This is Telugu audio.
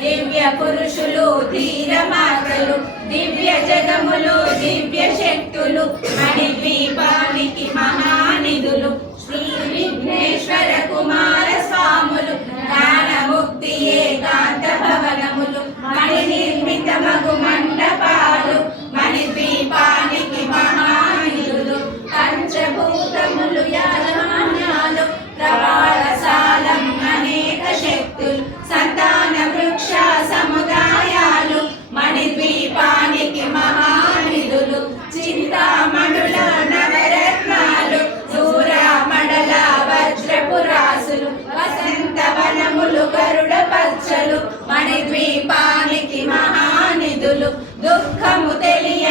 దివ్య పురుషులు ధీరమాతలు దివ్య జగములు దివ్య శక్తులు మణిద్వీపానికి మహానిధులు శ్రీ విఘ్నేశ్వర కుమార స్వాములు జ్ఞానముక్తి ఏకాంత భవనములు మణి నిర్మిత మగు మండపాలు మణిద్వీపానికి మహానిధులు పంచభూతములు యాజమాన్యాలు ప్రవాళశాలం అనేక శక్తులు సంతాన వృక్ష సముదాయాలు మణిద్వీపానికి మహానిధులు చింతామణుల నవరత్నాలు సూరామణల వజ్రపురాసులు వసంతవనములు గరుడ పచ్చలు మణిద్వీపానికి మహానిధులు దుఃఖము తెలియ